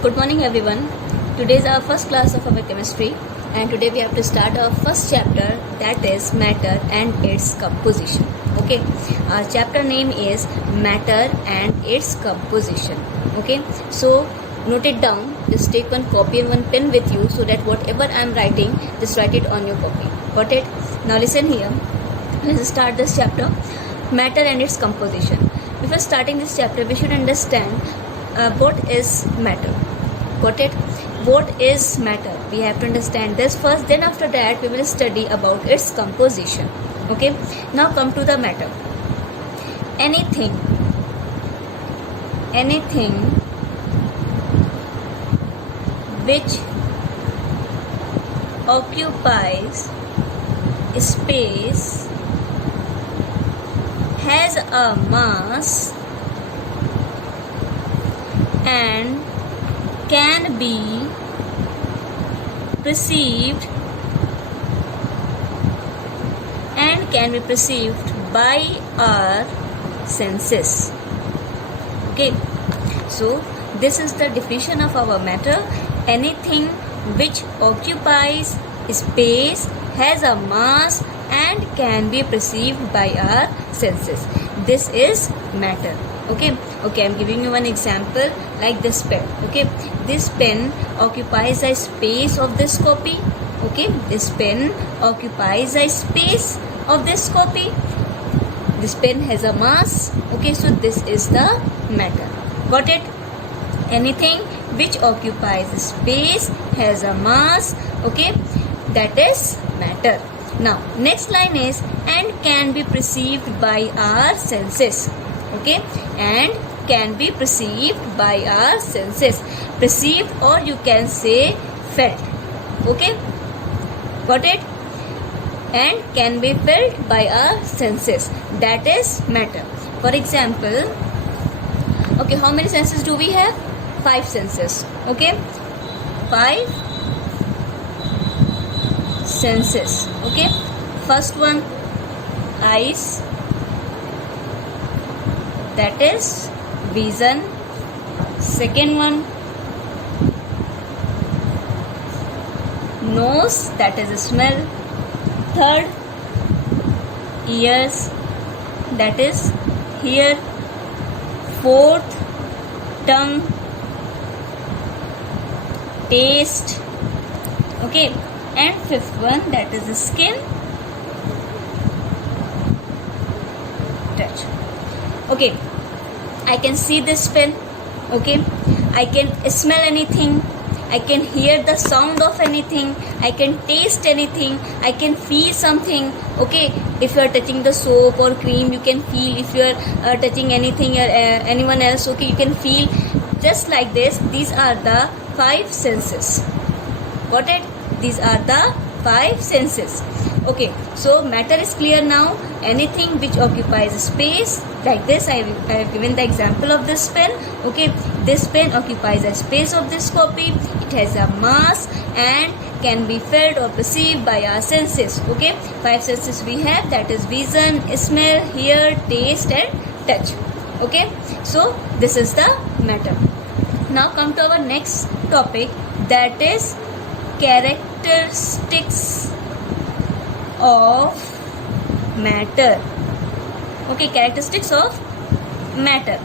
Good morning everyone. Today is our first class of our chemistry and today we have to start our first chapter, that is matter and its composition. Okay, our chapter name is matter and its composition. Okay, so note it down, just take one copy and one pen with you so that whatever I am writing, just write it on your copy. Got it? Now listen here, let's start this chapter, matter and its composition. Before starting this chapter, we should understand what is matter. Got it? What is matter? We have to understand this first, then after that we will study about its composition. Okay, now come to the matter. Anything which occupies space, has a mass and can be perceived by our senses. Okay, so this is the definition of our matter. Anything which occupies space, has a mass and can be perceived by our senses. This is matter. Okay, I'm giving you one example like this pen. Okay, this pen occupies a space of this copy. Okay, this pen occupies a space of this copy. This pen has a mass. Okay, so this is the matter. Got it? Anything which occupies space, has a mass. Okay, that is matter. Now next line is and can be perceived by our senses. Okay, and can be perceived by our senses. Perceived, or you can say felt. Okay, got it? And can be felt by our senses. That is matter. For example, okay, how many senses do we have? 5 senses. Okay, 5 senses. Okay, first one, eyes, that is vision. Second one, nose, that is smell. Third, ears, that is hear. Fourth, tongue, taste. Okay, and fifth one, that is skin, touch. Okay, I can see this pen. Okay, I can smell anything, I can hear the sound of anything, I can taste anything, I can feel something. Okay, if you are touching the soap or cream, you can feel. If you are touching anything or anyone else, okay, you can feel. Just like this, these are the 5 senses. Got it? These are the 5 senses. Okay, so matter is clear now. Anything which occupies space, like this, I have given the example of this pen. Okay, this pen occupies a space of this copy. It has a mass and can be felt or perceived by our senses. Okay, 5 senses we have, that is vision, smell, hear, taste and touch. Okay, so this is the matter. Now come to our next topic, that is characteristics of matter. Okay, characteristics of matter.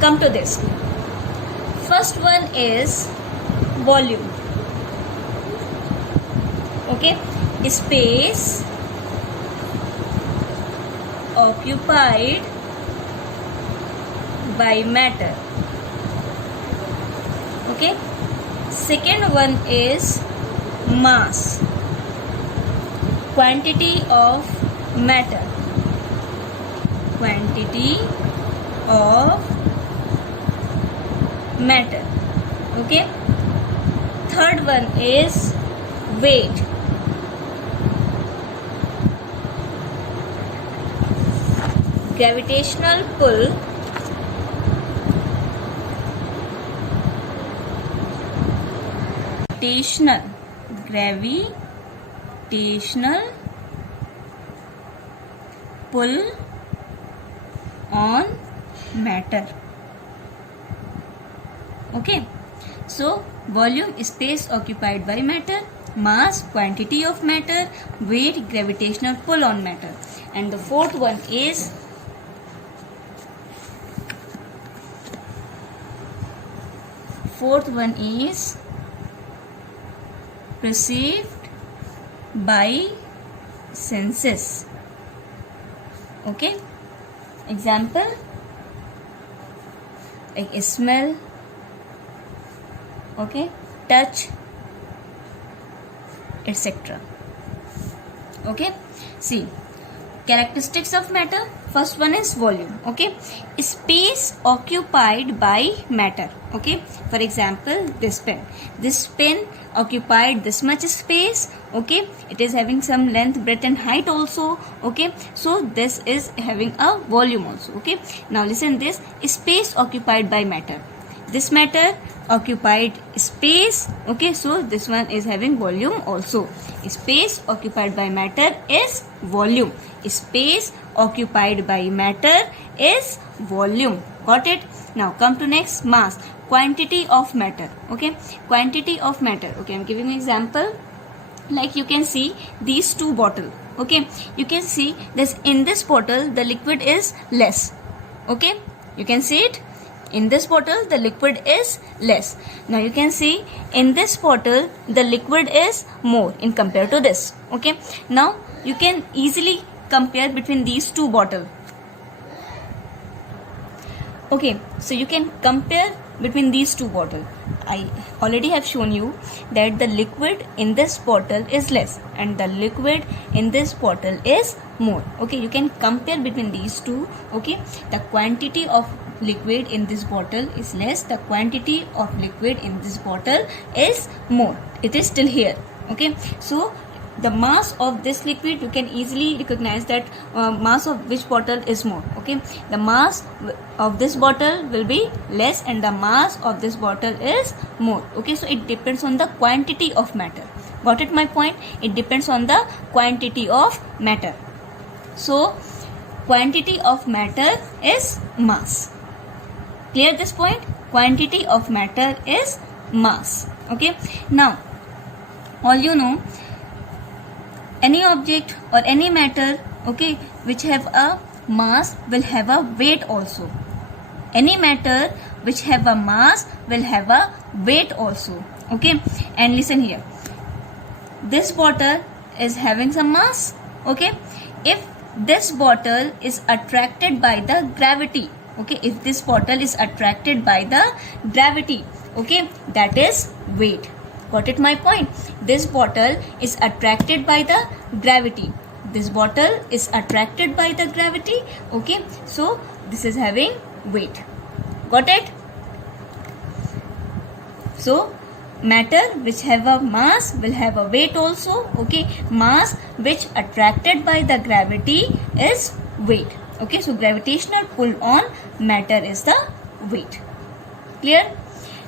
Come to this. First one is volume. Okay, space occupied by matter. Okay, second one is mass, quantity of matter, quantity of matter. Okay, third one is weight, gravitational pull, gravitational pull on matter. Okay, So volume, space occupied by matter, mass, quantity of matter, weight, gravitational pull on matter. And the fourth one is perceived by senses. Okay, example like smell, okay, touch, etc. Okay, see, characteristics of matter. First one is volume. Okay, space occupied by matter. Okay, for example, this pen occupied this much space. Okay, it is having some length, breadth and height also. Okay, so this is having a volume also. Okay, now listen this, space occupied by matter. This matter occupied space. Okay, so this one is having volume also. Space occupied by matter is volume. Space occupied by matter is volume. Got it? Now come to next, mass, quantity of matter. Okay, quantity of matter. Okay, I'm giving an example. Like you can see these two bottles. Okay, you can see this, in this bottle the liquid is less. Okay, you can see it. In this bottle the liquid is less. Now you can see in this bottle the liquid is more in compared to this. Okay, now you can easily compare between these two bottles. Okay, so you can compare between these two bottles. I already have shown you that the liquid in this bottle is less and the liquid in this bottle is more. Okay, you can compare between these two. Okay, the quantity of liquid in this bottle is less, the quantity of liquid in this bottle is more. It is still here. Okay, so the mass of this liquid, you can easily recognize that mass of which bottle is more. Okay, the mass of this bottle will be less and the mass of this bottle is more. Okay, so it depends on the quantity of matter. Got it my point? It depends on the quantity of matter. So quantity of matter is mass. Clear this point? Quantity of matter is mass. Okay, now all you know, any object or any matter, okay, which have a mass will have a weight also. Any matter which have a mass will have a weight also. Okay, and listen here, this bottle is having some mass. Okay, if this bottle is attracted by the gravity, okay, if this bottle is attracted by the gravity, okay, that is weight. Got it my point? This bottle is attracted by the gravity. This bottle is attracted by the gravity. Okay, so this is having weight. Got it? So matter which have a mass will have a weight also. Okay, mass which attracted by the gravity is weight. Okay, so gravitational pull on matter is the weight. Clear?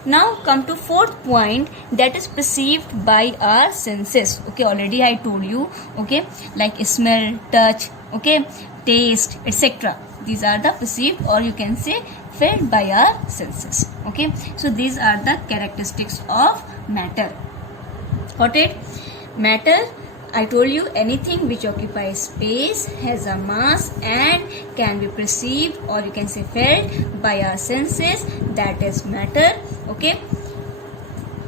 Now come to fourth point, that is perceived by our senses. Okay, already I told you. Okay, like smell, touch, okay, taste, etc. These are the perceived, or you can say felt by our senses. Okay, so these are the characteristics of matter. Got it? Matter, I told you, anything which occupies space, has a mass and can be perceived, or you can say felt by our senses, that is matter. Okay,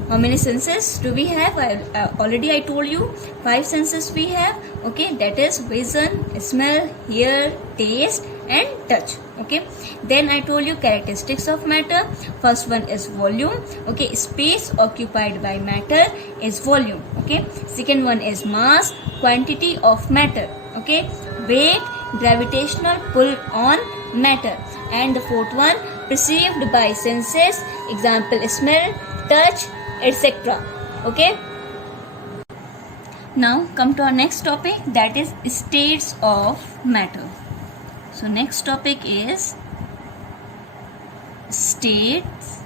how many senses do we have? Already I told you 5 senses we have. Okay, that is vision, smell, hear, taste and touch. Okay, then I told you characteristics of matter. First one is volume. Okay, space occupied by matter is volume. Okay, second one is mass, quantity of matter. Okay, weight, gravitational pull on matter. And the fourth one, perceived by senses, example smell, touch, etc. Okay, now come to our next topic, that is states of matter. So next topic is states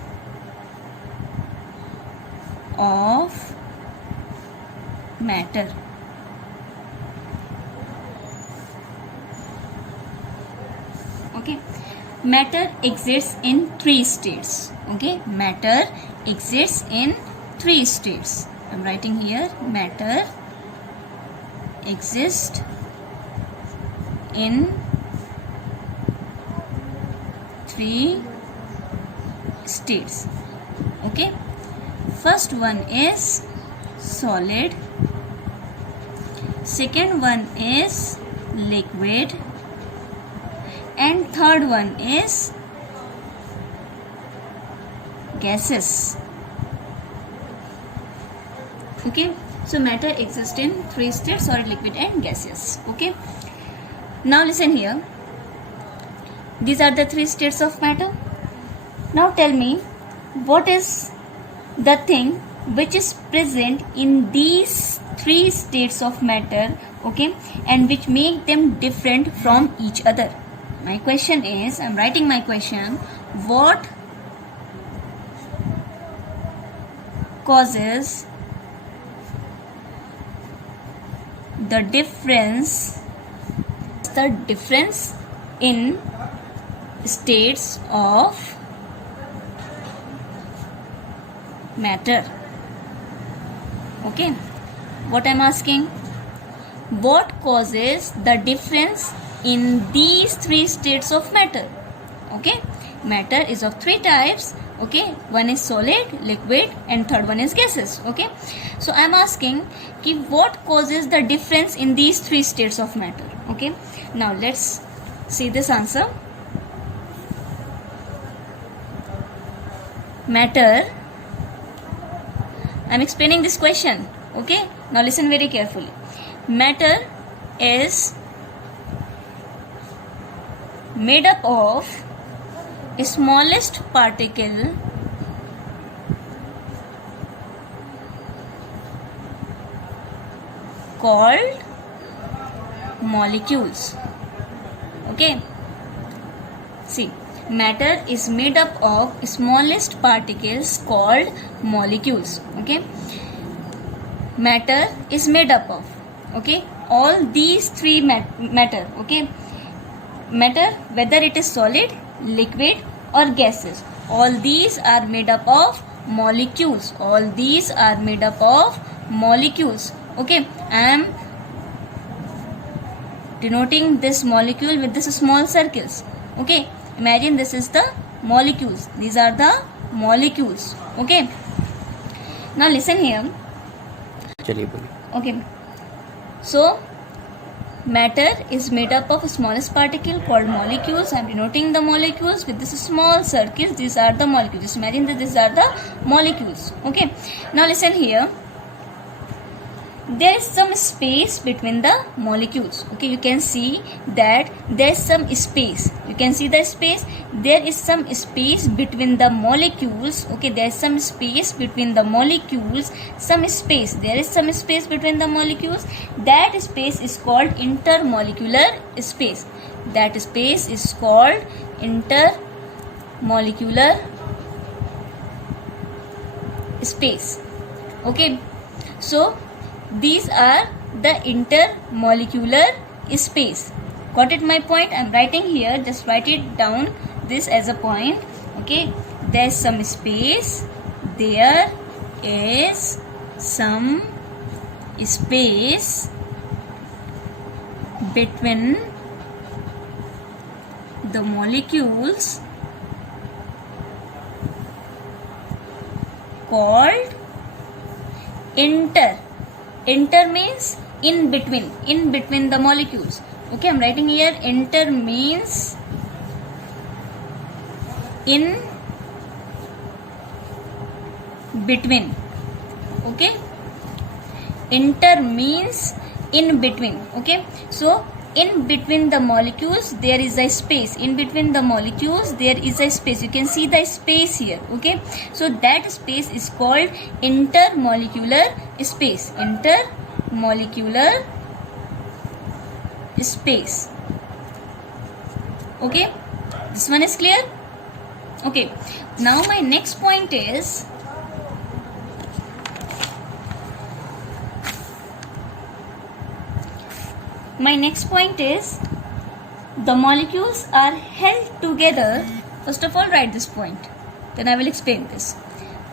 of matter. Okay, matter exists in three states. Okay, matter exists in three states. I'm writing here, matter exists in three states. Okay, first one is solid, second one is liquid, and third one is gases. Okay, so matter exists in three states: solid, liquid, and gaseous. Okay, now listen here. These are the three states of matter. Now tell me, what is the thing which is present in these three states of matter, okay, and which make them different from each other? My question is, I'm writing my question, what causes the difference in states of matter? Okay, what I'm asking, what causes the difference in these three states of matter? Okay, matter is of three types. Okay, one is solid, liquid, and third one is gases. Okay, so I'm asking ki what causes the difference in these three states of matter? Okay, now let's see this answer. Matter, I'm explaining this question. Okay, now listen very carefully. Matter is made up of smallest particle called molecules. Okay, see, matter is made up of smallest particles called molecules. Okay, matter is made up of, okay, all these three matter. Okay, matter, whether it is solid, liquid, or gases, all these are made up of molecules. All these are made up of molecules. Okay, I am denoting this molecule with this small circles. Okay, imagine this is the molecules, these are the molecules. Okay, now listen here. Okay, so matter is made up of smallest particle called molecules. I am denoting the molecules with this small circles. These are the molecules. Just imagine that these are the molecules. Okay, now listen here. There is some space between the molecules. Okay, you can see that there is some space. You can see the space. There is some space between the molecules. Okay, there is some space between the molecules. Some space. There is some space between the molecules. That space is called intermolecular space. That space is called intermolecular space. Okay, so these are the intermolecular space. Got it my point? I am writing here, just write it down this as a point. Okay, there is some space. There is some space between the molecules called inter. Inter means in between the molecules. Okay, I'm writing here, inter means in between. Okay, inter means in between. Okay, so in between the molecules there is a space. In between the molecules there is a space. You can see the space here. Okay, so that space is called intermolecular space. Intermolecular space. Okay, this one is clear? Okay, now my next point is the molecules are held together. First of all, write this point, then I will explain this.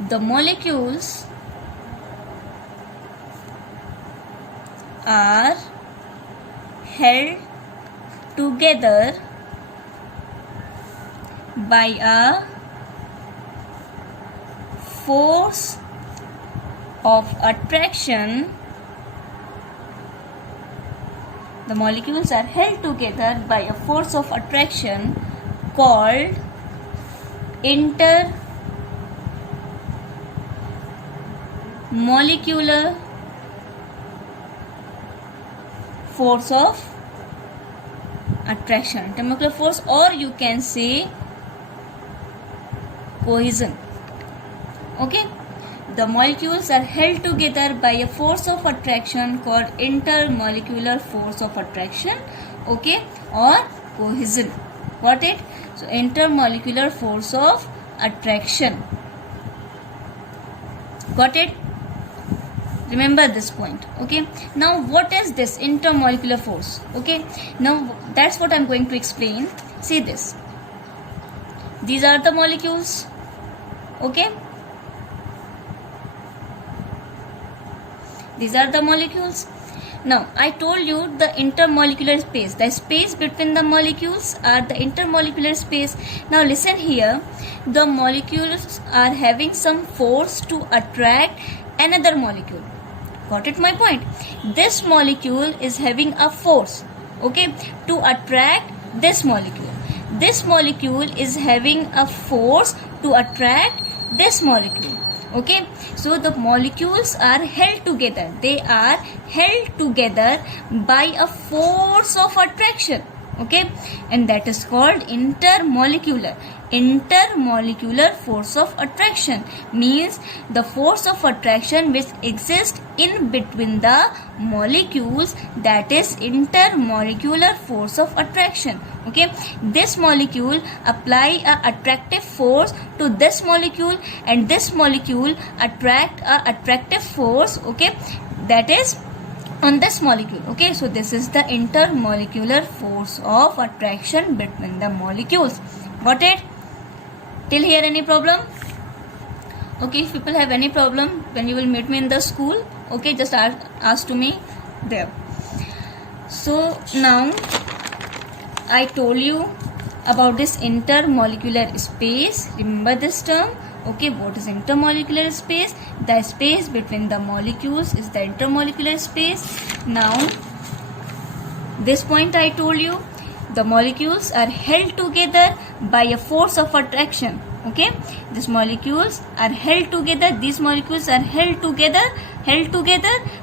The molecules are held together by a force of attraction. The molecules are held together by a force of attraction called intermolecular force of attraction. Intermolecular force, or you can say cohesion. Okay, the molecules are held together by a force of attraction called intermolecular force of attraction, okay, or cohesion. Got it? So intermolecular force of attraction. Got it? Remember this point. Okay, now what is this intermolecular force? Okay, now that's what I'm going to explain. See this, these are the molecules. Okay, these are the molecules. Now I told you the intermolecular space, the space between the molecules are the intermolecular space. Now listen here, the molecules are having some force to attract another molecule. Got it my point? This molecule is having a force, okay, to attract this molecule. This molecule is having a force to attract this molecule. Okay, so the molecules are held together. They are held together by a force of attraction. Okay, and that is called intermolecular. Intermolecular force of attraction means the force of attraction which exists in between the molecules, that is intermolecular force of attraction. Okay, this molecule apply a attractive force to this molecule, and this molecule attract a attractive force, okay, that is on this molecule. Okay, so this is the intermolecular force of attraction between the molecules. Got it? Till here any problem? Okay, if people have any problem when you will meet me in the school, okay, just ask to me there. So now I told you about this intermolecular space. Remember this term. Okay, what is intermolecular space? The space between the molecules is the intermolecular space. Now this point I told you, the molecules are held together by a force of attraction. Okay, these molecules are held together, these molecules are held together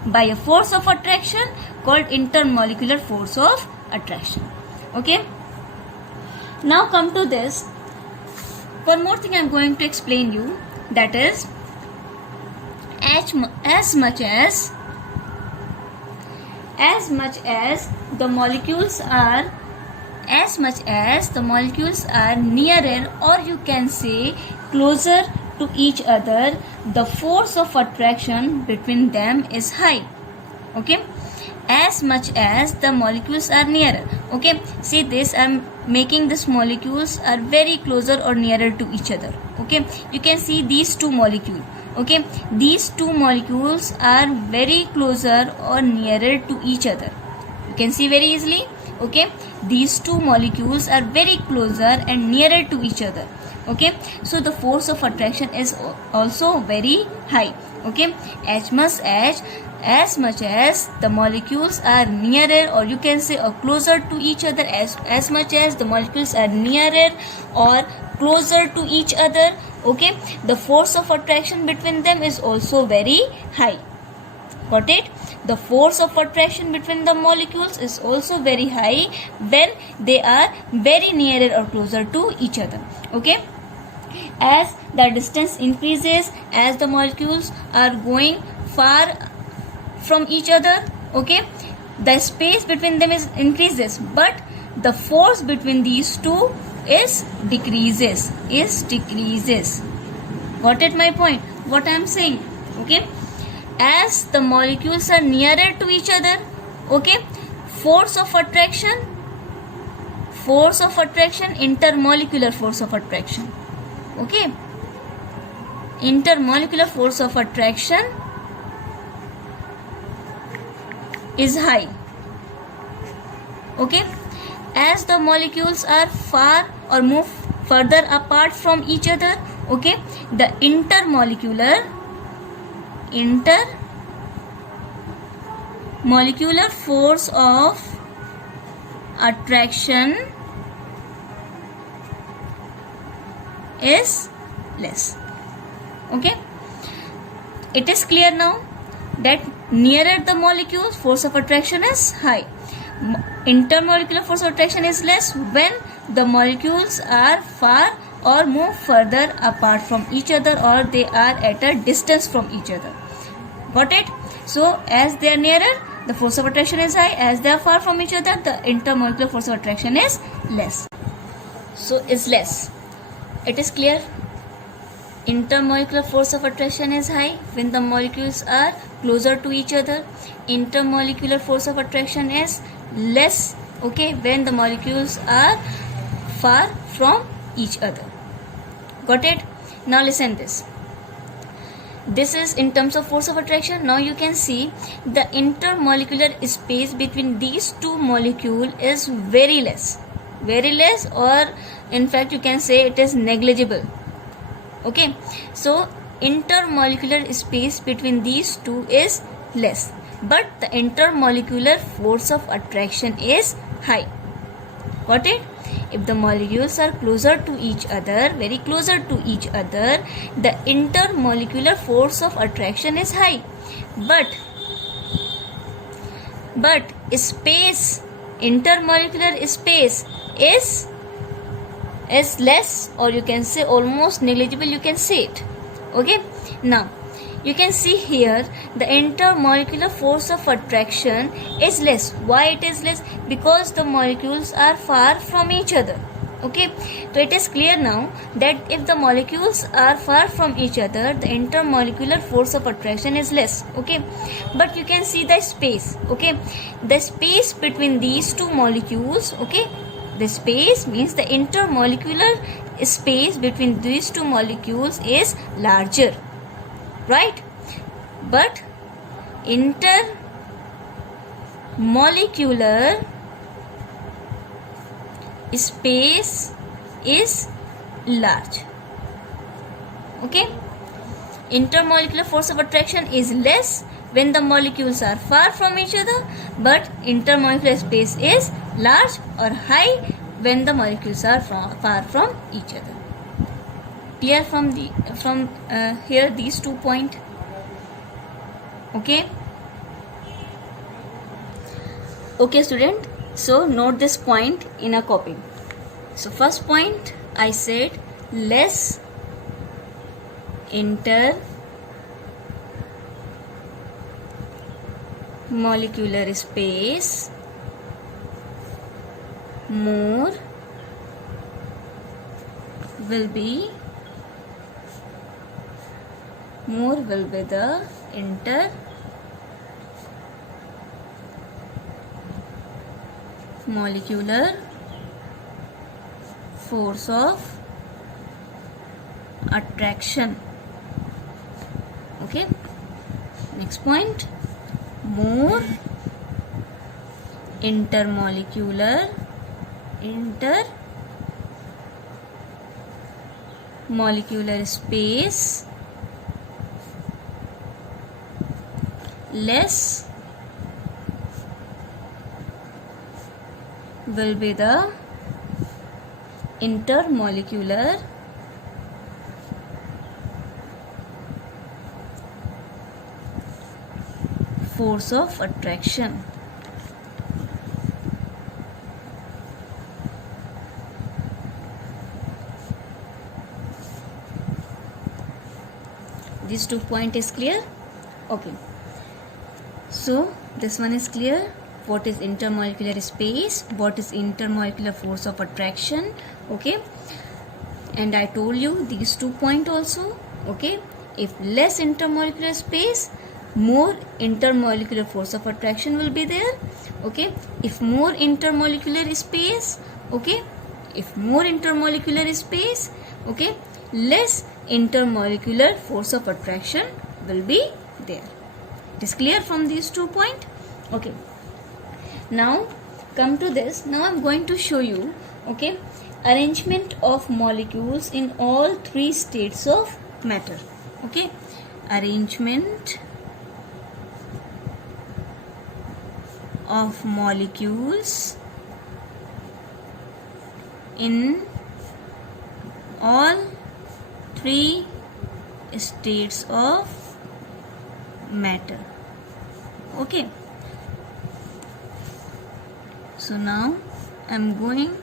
by a force of attraction called intermolecular force of attraction. Okay, now come to this. One more thing I'm going to explain you, that is as much as the molecules are nearer, or you can say closer to each other, the force of attraction between them is high. Okay, as much as the molecules are nearer. Okay, see this, I'm making these molecules are very closer or nearer to each other. Okay, you can see these two molecules. Okay, these two molecules are very closer or nearer to each other. You can see very easily. Okay, these two molecules are very closer and nearer to each other. Okay, so the force of attraction is also very high. Okay, as much as the molecules are nearer, or you can say closer to each other, as much as the molecules are nearer or closer to each other, okay, the force of attraction between them is also very high. Got it? The force of attraction between the molecules is also very high when they are very nearer or closer to each other. Okay, as the distance increases, as the molecules are going far from each other, okay, the space between them is increases, but the force between these two is decreases. Got it my point, what I am saying? Okay, as the molecules are nearer to each other, okay, force of attraction force of attraction, intermolecular force of attraction. Okay, intermolecular force of attraction is high. Okay, as the molecules are far or move further apart from each other, okay, the intermolecular force of attraction is less. Okay, it is clear now that nearer the molecules, force of attraction is high. Intermolecular force of attraction is less when the molecules are far or move further apart from each other, or they are at a distance from each other. Got it? So as they are nearer, the force of attraction is high. As they are far from each other, the intermolecular force of attraction is less. So is less. It is clear? Intermolecular force of attraction is high when the molecules are closer to each other. Intermolecular force of attraction is less, okay, when the molecules are far from each other. Got it? Now listen this. This is in terms of force of attraction. Now you can see the intermolecular space between these two molecules is very less, or in fact you can say it is negligible. Okay, so intermolecular space between these two is less, but the intermolecular force of attraction is high. Got it? If the molecules are closer to each other, very closer to each other, the intermolecular force of attraction is high, but space, intermolecular space is less, or you can say almost negligible, you can say it. Okay, now you can see here the intermolecular force of attraction is less. Why it is less? Because the molecules are far from each other. Okay, so it is clear now that if the molecules are far from each other, the intermolecular force of attraction is less. Okay, but you can see the space. Okay, the space between these two molecules, okay, the space means the intermolecular space between these two molecules is larger, right? But intermolecular space is large. Okay, intermolecular force of attraction is less when the molecules are far from each other, but intermolecular space is large or high when the molecules are far from each other. Clear from here these 2 points? Okay, student, so note this point in a copy. So first point I said less intermolecular space, more will be the intermolecular force of attraction. Okay, next point, more intermolecular space, less will be the intermolecular force of attraction. These 2 points is clear? Okay, so this one is clear. What is intermolecular space? What is intermolecular force of attraction? Okay, and I told you these 2 points also. Okay, if less intermolecular space, more intermolecular force of attraction will be there. Okay, if more intermolecular space, Okay, if more intermolecular space, okay, less intermolecular force of attraction will be there. It is clear from these 2 points? Okay, now come to this. Now I'm going to show you, okay, arrangement of molecules in all 3 states of matter. Okay, arrangement of molecules in all 3 states of matter. Okay, so now I'm going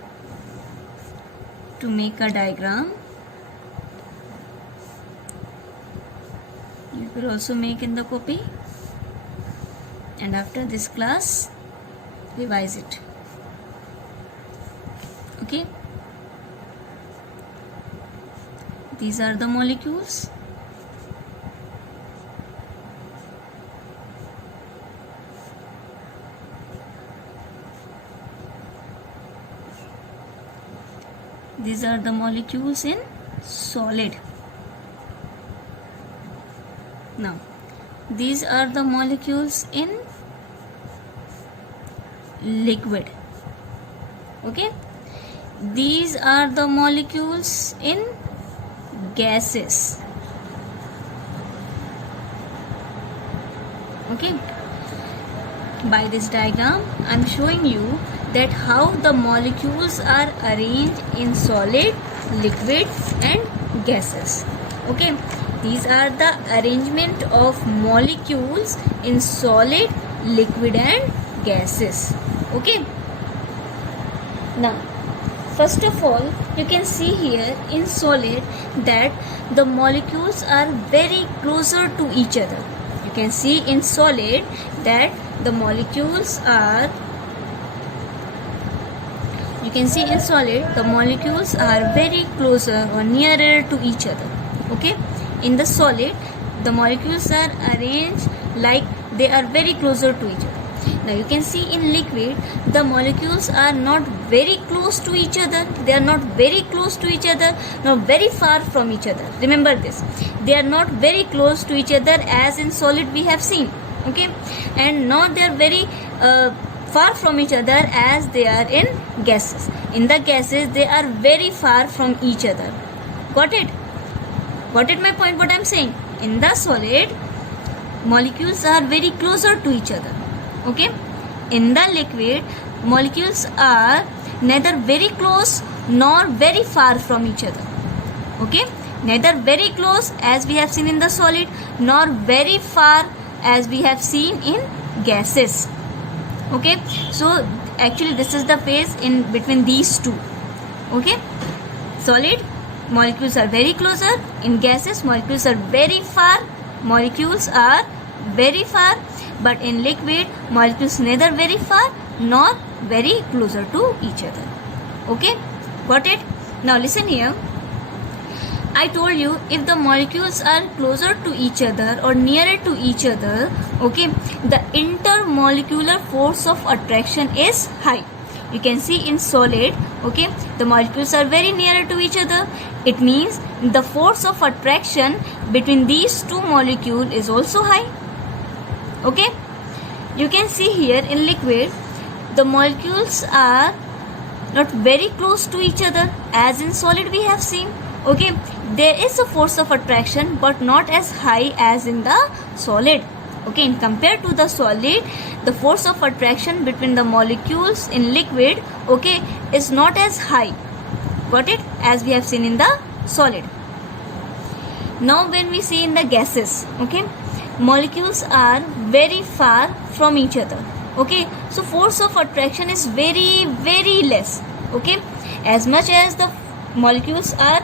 to make a diagram. You could also make in the copy, and after this class revise it. Okay, these are the molecules. These are the molecules in solid. Now, these are the molecules in liquid. Okay, these are the molecules in gases. Okay, by this diagram I am showing you that how the molecules are arranged in solid, liquid and gases. Okay, these are the arrangement of molecules in solid, liquid and gases. Okay, now first of all you can see here in solid that the molecules are very closer to each other. You can see in solid that the molecules are very closer or nearer to each other. Okay, in the solid the molecules are arranged like they are very closer to each other. Now you can see in liquid the molecules are not very close to each other. They are not very close to each other, nor very far from each other. Remember this, they are not very close to each other as in solid we have seen. Okay, and not they are very far from each other as they are in gases. In the gases they are very far from each other. Got it? Got it my point what I am saying? In the solid molecules are very closer to each other. Okay, in the liquid molecules are neither very close nor very far from each other. Okay, neither very close as we have seen in the solid nor very far as we have seen in gases. Okay, so actually this is the phase in between these two. Okay, solid molecules are very closer, in gases molecules are very far, but in liquid molecules neither very far nor very closer to each other. Okay, got it? Now listen here, I told you if the molecules are closer to each other or nearer to each other, okay, the intermolecular force of attraction is high. You can see in solid, okay, the molecules are very nearer to each other. It means the force of attraction between these two molecules is also high. Okay, you can see here in liquid the molecules are not very close to each other as in solid we have seen. Okay, there is a force of attraction but not as high as in the solid. Okay, and compared to the solid, the force of attraction between the molecules in liquid, okay, is not as high. Got it? As we have seen in the solid. Now when we see in the gases, okay, molecules are very far from each other. Okay, so force of attraction is very less. Okay, as much as the molecules are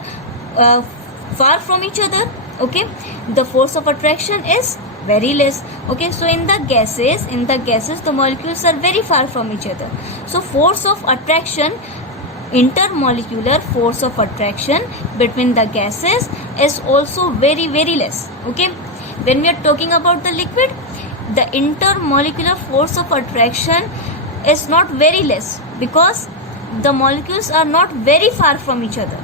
far from each other, okay, the force of attraction is very less. Okay, so in the gases the molecules are very far from each other, so force of attraction, intermolecular force of attraction between the gases is also very less. Okay, when we are talking about the liquid, the intermolecular force of attraction is not very less because the molecules are not very far from each other.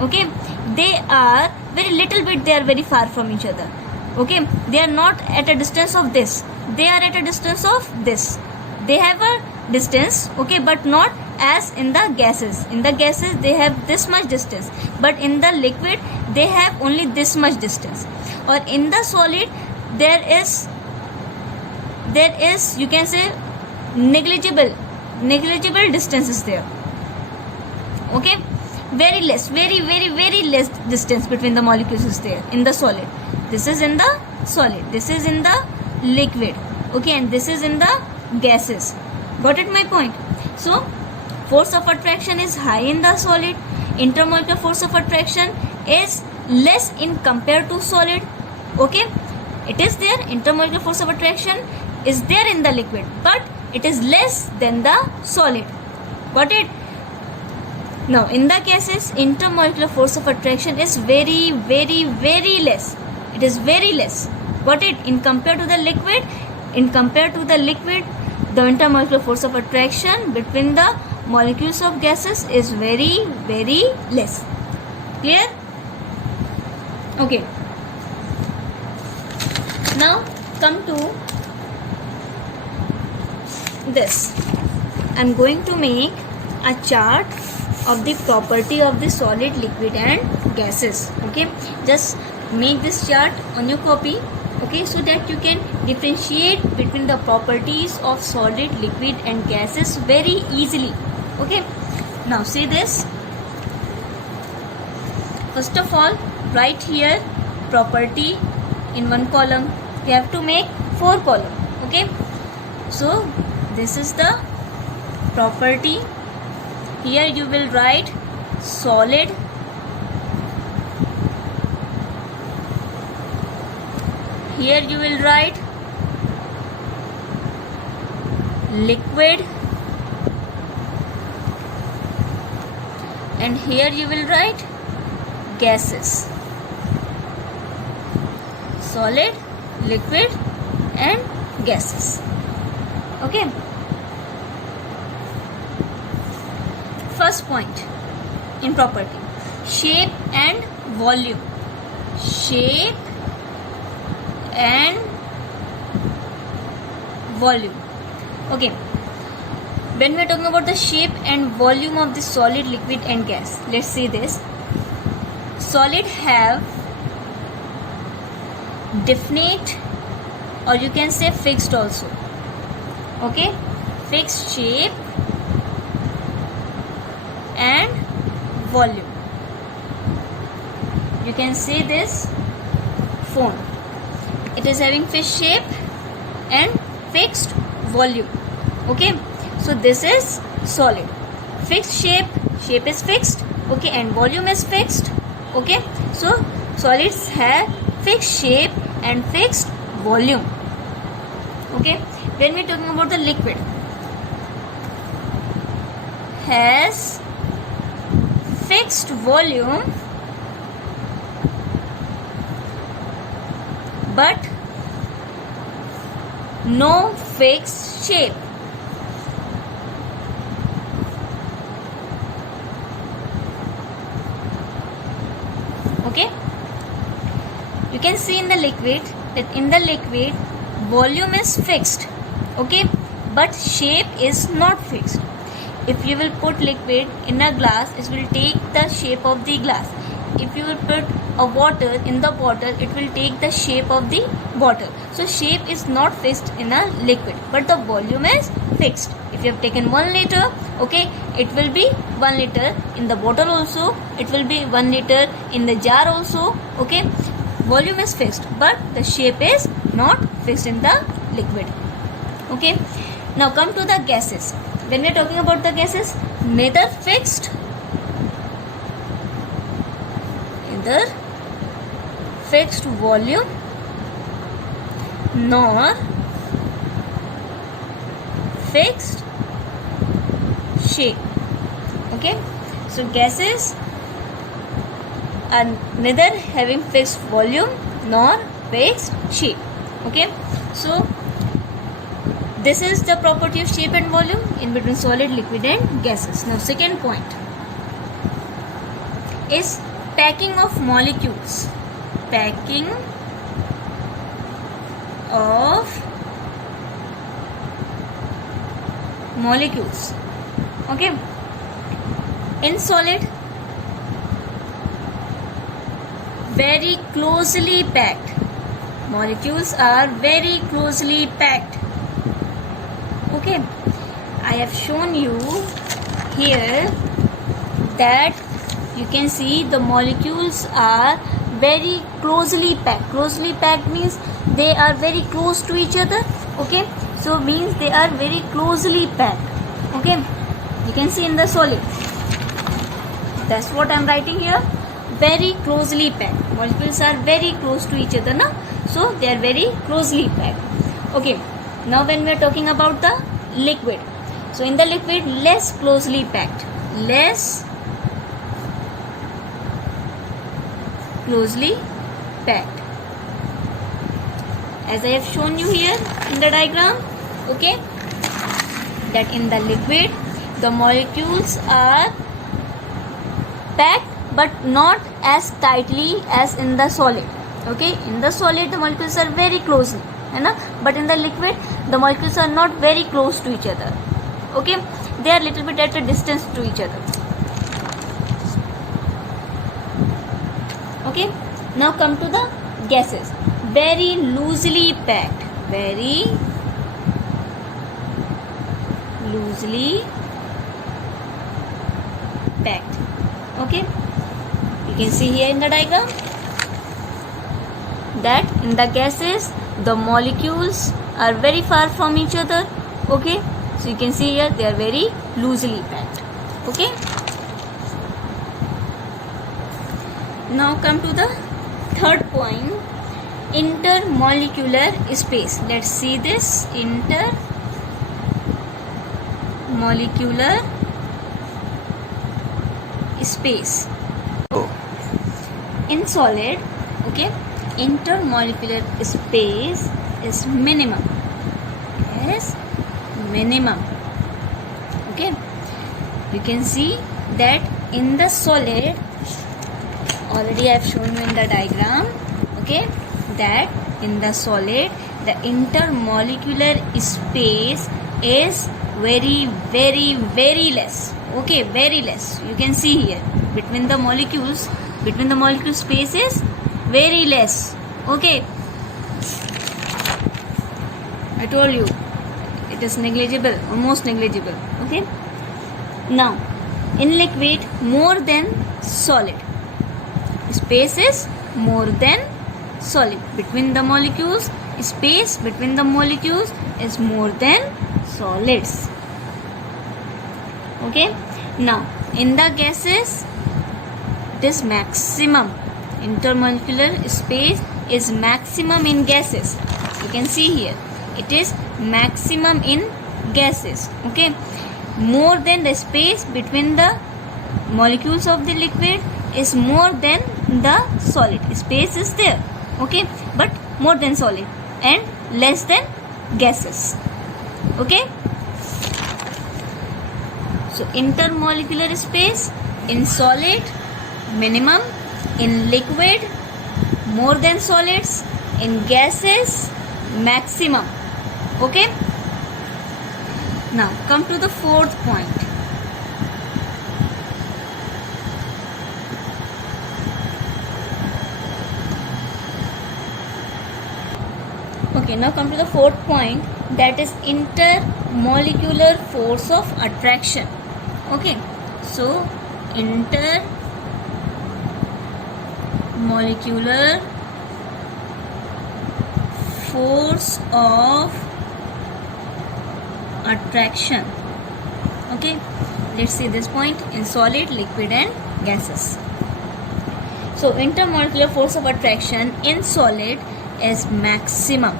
Okay, they are very little bit, they are very far from each other. Okay, they are not at a distance of this, they are at a distance of this. They have a distance, okay, but not as in the gases. In the gases they have this much distance, but in the liquid they have only this much distance. Or in the solid there is you can say negligible distance is there. Okay, very less, very less distance between the molecules is there in the solid. This is in the solid, this is in the liquid, okay, and this is in the gases. Got it my point? So force of attraction is high in the solid, intermolecular force of attraction is less in compared to solid. Okay, it is there, intermolecular force of attraction is there in the liquid, but it is less than the solid. Got it? Now in the gases, intermolecular force of attraction is very less. It is very less. Got it? In compared to the liquid, the intermolecular force of attraction between the molecules of gases is very less. Clear? Okay. Now come to this. I am going to make a chart of the property of the solid, liquid and gases. Okay, just make this chart on your copy, okay, so that you can differentiate between the properties of solid, liquid and gases very easily. Okay, now see this. First of all, write here property in one column. You have to make 4 columns. Okay, so this is the property. Here you will write solid, here you will write liquid, and here you will write gases. Solid, liquid and gases. Okay. First point in property, shape and volume. Shape and volume. Okay, when we are talking about the shape and volume of the solid, liquid and gas, let's see this. Solid have definite, or you can say fixed also. Okay, fixed shape and volume. You can see this phone, it is having fixed shape and fixed volume. Okay, so this is solid. Fixed shape is fixed, okay, and volume is fixed. Okay, so solids have fixed shape and fixed volume. Okay, when we are talking about the liquid, has fixed volume but no fixed shape. Okay, you can see in the liquid that in the liquid volume is fixed, okay, but shape is not fixed. If you will put liquid in a glass, it will take the shape of the glass. If you will put a water in the bottle, it will take the shape of the bottle. So shape is not fixed in a liquid, but the volume is fixed. If you have taken 1 liter, okay, it will be 1 liter in the bottle also, it will be 1 liter in the jar also. Okay, volume is fixed, but the shape is not fixed in the liquid. Okay, now come to the gases. When we are talking about the gases, neither fixed volume nor fixed shape. Okay, so gases are neither having fixed volume nor fixed shape. Okay, so This is the property of shape and volume in between solid, liquid and gases. Now second point is packing of molecules. Packing of molecules. Okay. In solid, very closely packed. Molecules are very closely packed. Okay. I have shown you here that you can see the molecules are very closely packed. Closely packed means they are very close to each other. Okay. So means they are very closely packed. Okay. You can see in the solid. That's what I am writing here. Very closely packed. Molecules are very close to each other, na? So they are very closely packed. Okay. Now when we are talking about the liquid. So in the liquid, less closely packed. Less closely packed. As I have shown you here in the diagram. Okay. That in the liquid, the molecules are packed but not as tightly as in the solid. Okay, in the solid the molecules are very closely, but in the liquid the molecules are not very close to each other. Okay, they are little bit at a distance to each other. Okay, now come to the gases. Very loosely packed. Very loosely packed. Okay, you can see here in the diagram that in the gases the molecules are very far from each other. Okay, so you can see here they are very loosely packed. Okay, now come to the third point, intermolecular space. Let's see this intermolecular space. In solid, okay, intermolecular space is minimum. Yes, minimum. Okay, you can see that in the solid, already I have shown you in the diagram. Okay, that in the solid the intermolecular space is very less. Okay, very less. You can see here between the molecules space is very less. Okay, I told you it is negligible, almost negligible. Okay, now in liquid more than solid, space is more than solid. Between the molecules, space between the molecules is more than solids. Okay, now in the gases it is maximum. Intermolecular space is maximum in gases. You can see here it is maximum in gases. Okay, more than the space between the molecules of the liquid is more than the solid. Space is there. Okay, but more than solid and less than gases. Okay, so intermolecular space in solid minimum, in liquid more than solids, in gases maximum. Okay, now come to the fourth point. Okay, now come to the fourth point, that is intermolecular force of attraction. Okay, so intermolecular force of attraction. Okay, let's see this point in solid, liquid and gases. So intermolecular force of attraction in solid is maximum.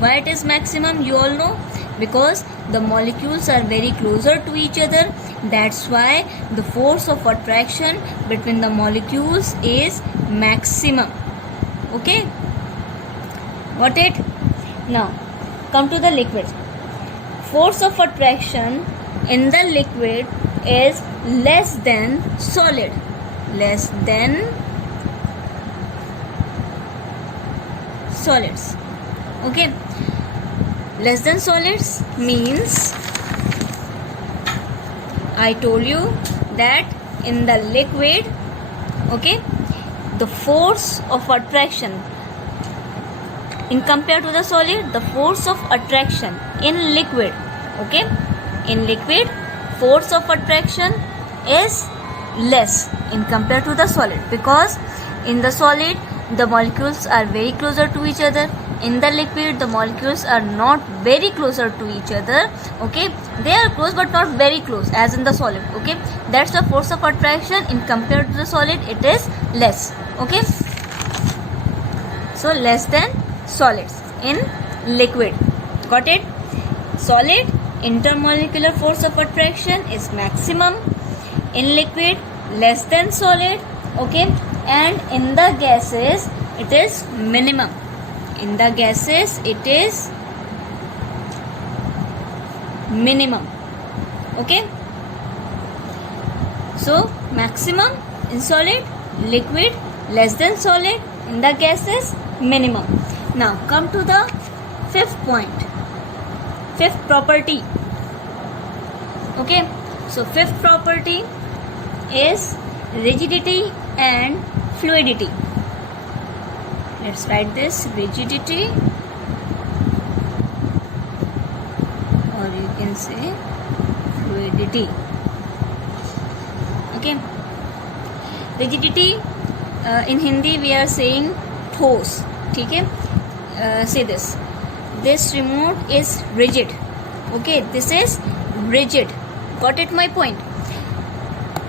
Why it is maximum? You all know, because the molecules are very closer to each other. That's why the force of attraction between the molecules is maximum. Okay, got it? Now come to the liquid. Force of attraction in the liquid is less than solid. Less than solids. Okay. Less than solids means, I told you that in the liquid, okay, the force of attraction in compared to the solid, the force of attraction in liquid, okay, in liquid, force of attraction is less in compared to the solid, because in the solid the molecules are very closer to each other. In the liquid the molecules are not very closer to each other, okay, they are close but not very close as in the solid, okay. That's the force of attraction. In compared to the solid, it is less, okay. So less than solids in liquid. Got it? Solid intermolecular force of attraction is maximum, in liquid less than solid, okay, and in the gases it is minimum. In the gases it is minimum, okay. So maximum in solid, liquid less than solid, in the gases minimum. Now come to the fifth point, fifth property, okay. So fifth property is rigidity and fluidity. Let's write this: rigidity, or you can say fluidity, okay. Rigidity, in Hindi we are saying ठोस, ठीक है. Say this: this remote is rigid, okay, this is rigid. Got it my point?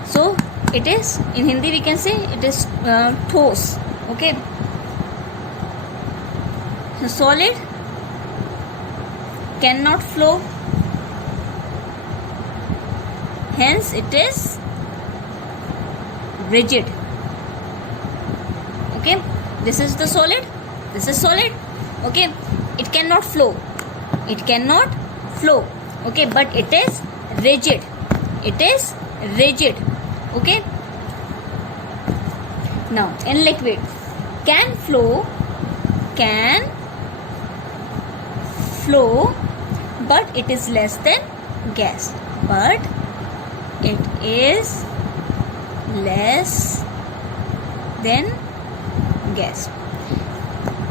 So it is, in Hindi we can say it is ठोस, okay. So solid cannot flow, hence it is rigid, okay. This is the solid, this is solid, okay. It cannot flow, it cannot flow, okay, but it is rigid, it is rigid, okay. Now in liquid, can flow, but it is less than gas, but it is less than gas,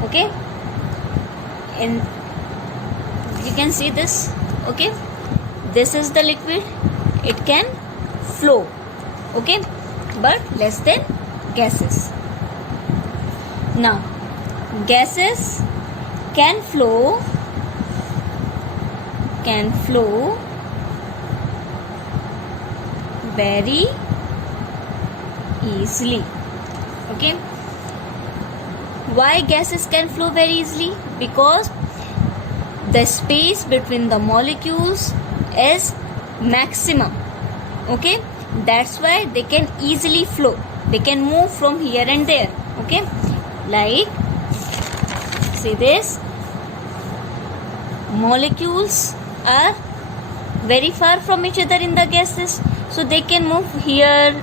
okay. And you can see this, okay, this is the liquid, it can flow, okay, but less than gases. Now gases can flow very easily, okay. Why gases can flow very easily? Because the space between the molecules is maximum, okay. That's why they can easily flow, they can move from here and there, okay. Like, see this, molecules are very far from each other in the gases, so they can move here,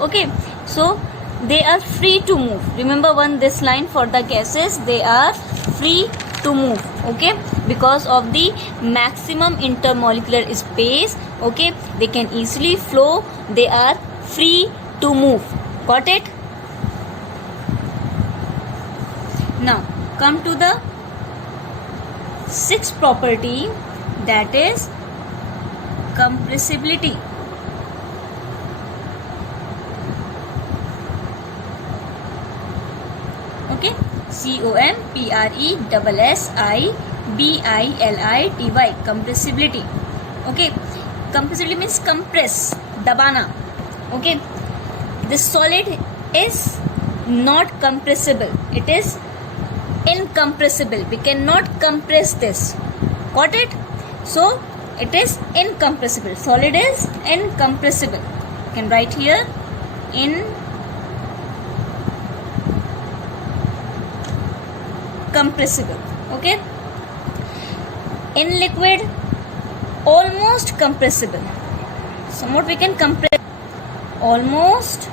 okay. So they are free to move. Remember this line for the gases, they are free to move, okay, because of the maximum intermolecular space, okay. They can easily flow, they are free to move. Got it? Now come to the sixth property, that is compressibility. Okay, compressibility, compressibility, okay. Compressibility means compress, dabana, okay. This solid is not compressible, it is incompressible, we cannot compress this. Got it? So it is incompressible, solid is incompressible. You can write here incompressible, okay. In liquid, almost compressible. Somewhat we can compress, almost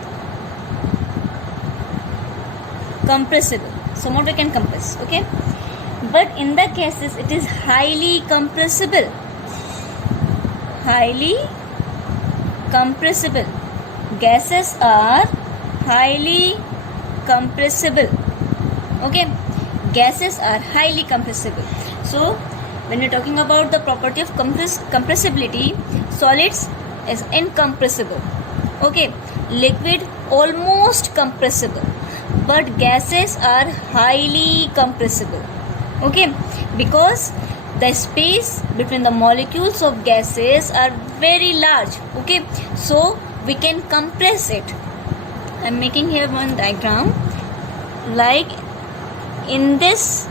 compressible. Somewhat we can compress, okay? But in the gases, it is highly compressible. Highly compressible. Gases are highly compressible. Okay, gases are highly compressible. So when you're talking about the property of compressibility, solids is incompressible. Okay, liquid almost compressible, but gases are highly compressible. Okay, because the space between the molecules of gases are very large. Okay, so we can compress it. I'm making here one diagram, like in this,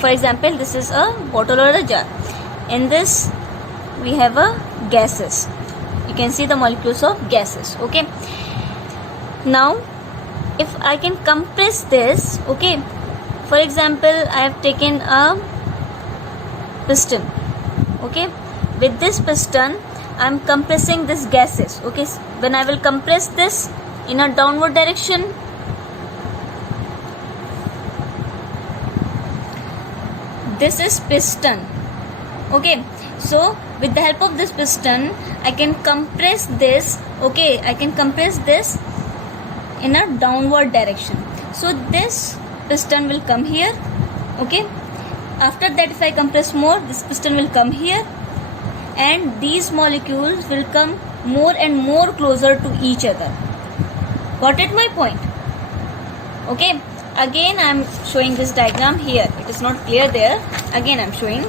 for example, this is a bottle or a jar. In this we have a gases. You can see the molecules of gases. Okay, now if I can compress this, okay, for example, I have taken a piston. Okay, with this piston I am compressing this gases. Okay, when I will compress this in a downward direction, this is piston. Okay, so with the help of this piston I can compress this. Okay, I can compress this in a downward direction. So this piston will come here. Okay, after that if I compress more, this piston will come here, and these molecules will come more and more closer to each other. Got it, my point? Okay, again I am showing this diagram here. It is not clear there. Again I am showing.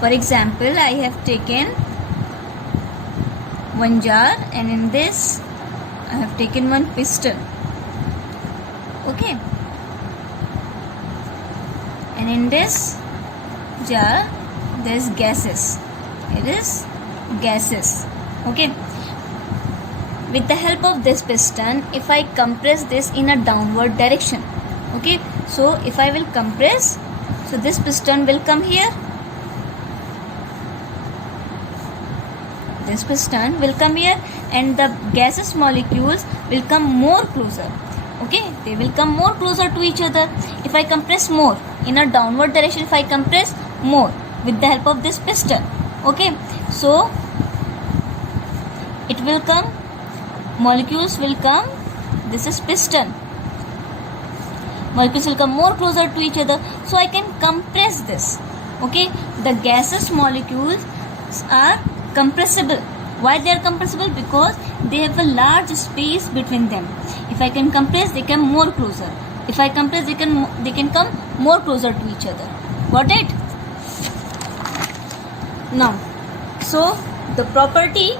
For example, I have taken one jar, and in this I have taken one piston. Okay, and in this jar there is gases. It is gases. Okay, with the help of this piston, if I compress this in a downward direction, okay, so if I will compress, so this piston will come here, this piston will come here, and the gaseous molecules will come more closer. Okay, they will come more closer to each other. If I compress more in a downward direction, if I compress more with the help of this piston, okay, so it will come, molecules will come, this is piston, molecules will come more closer to each other, so I can compress this. Okay, the gaseous molecules are compressible. Why they are compressible? Because they have a large space between them. If I can compress, they come more closer. If I compress, they can come more closer to each other. Got it? Now, so the property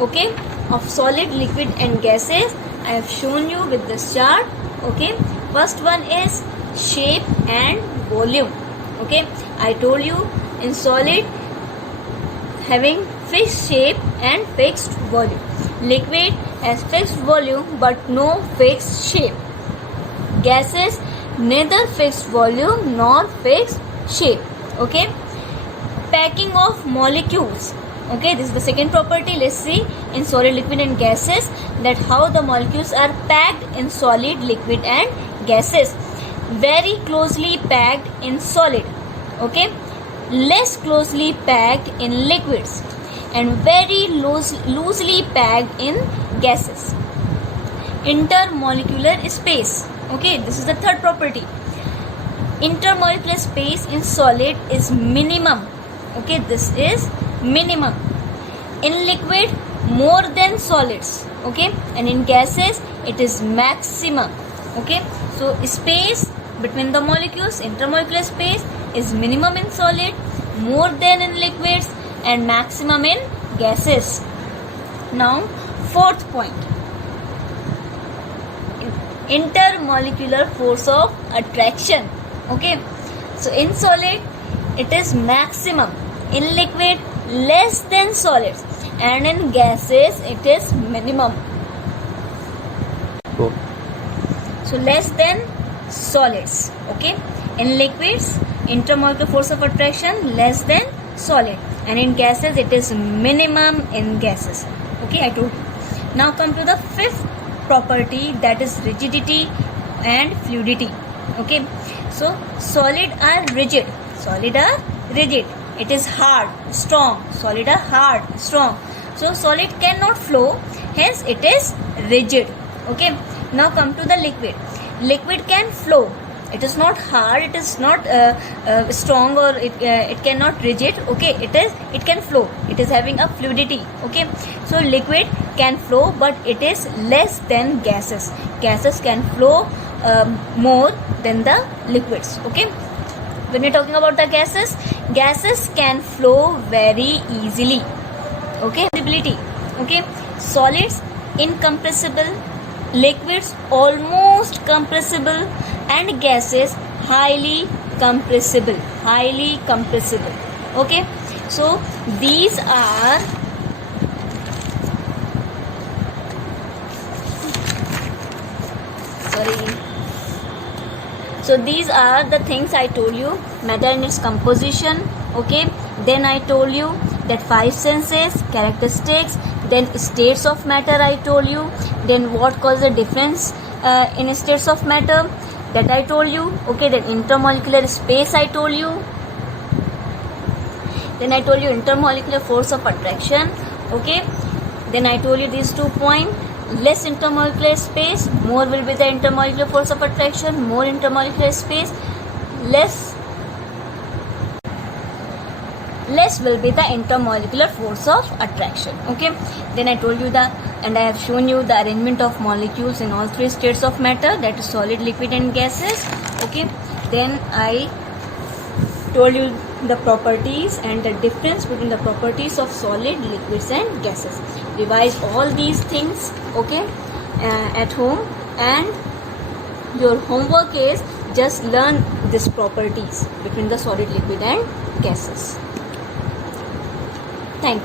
okay, of solid, liquid and gases I have shown you with this chart. Okay, first one is shape and volume. Okay, I told you in solid having fixed shape and fixed volume. Liquid has fixed volume but no fixed shape. Gases neither fixed volume nor fixed shape. Okay, packing of molecules. Okay, this is the second property. Let's see in solid, liquid and gases that how the molecules are packed in solid, liquid and gases. Very closely packed in solid. Okay, less closely packed in liquids, and very loosely packed in gases. Intermolecular space. Okay, this is the third property. Intermolecular space in solid is minimum. Okay, this is minimum. In liquid, more than solids. Okay, and in gases it is maximum. Okay, so space between the molecules, intermolecular space, is minimum in solid, more than in liquids and maximum in gases. Now fourth point, intermolecular force of attraction. Okay, so in solid it is maximum, in liquid less than solids, and in gases it is minimum. So less than solids. Okay. In liquids, intermolecular force of attraction less than solid, and in gases it is minimum in gases. Okay, I told you. Now come to the fifth property, that is rigidity and fluidity. Okay, so solid are rigid. Solid are rigid. It is hard, strong. Solid are hard, strong. So solid cannot flow, hence it is rigid. Okay. Now come to the liquid. Liquid can flow. It is not hard. It is not strong, or it cannot rigid. Okay. It can flow. It is having a fluidity. Okay. So liquid can flow, but it is less than gases. Gases can flow more than the liquids. Okay. When we are talking about the gases can flow very easily. Okay. Visibility. Okay. Solids incompressible, liquids almost compressible, and gases highly compressible. Highly compressible. Okay. So these are So these are the things I told you. Matter and its composition. Okay. Then I told you that 5 senses, characteristics, then states of matter I told you, then what causes the difference in states of matter, that I told you. Okay. Then intermolecular space I told you. Then I told you intermolecular force of attraction. Okay. Then I told you these 2 points. Less intermolecular space, more will be the intermolecular force of attraction. More intermolecular space, less will be the intermolecular force of attraction. Okay. Then I told you and I have shown you the arrangement of molecules in all 3 states of matter, that is solid, liquid and gases. Okay. Then I told you the properties and the difference between the properties of solid, liquids and gases. Revise all these things, okay, at home, and your homework is just learn these properties between the solid, liquid and gases. Thank you.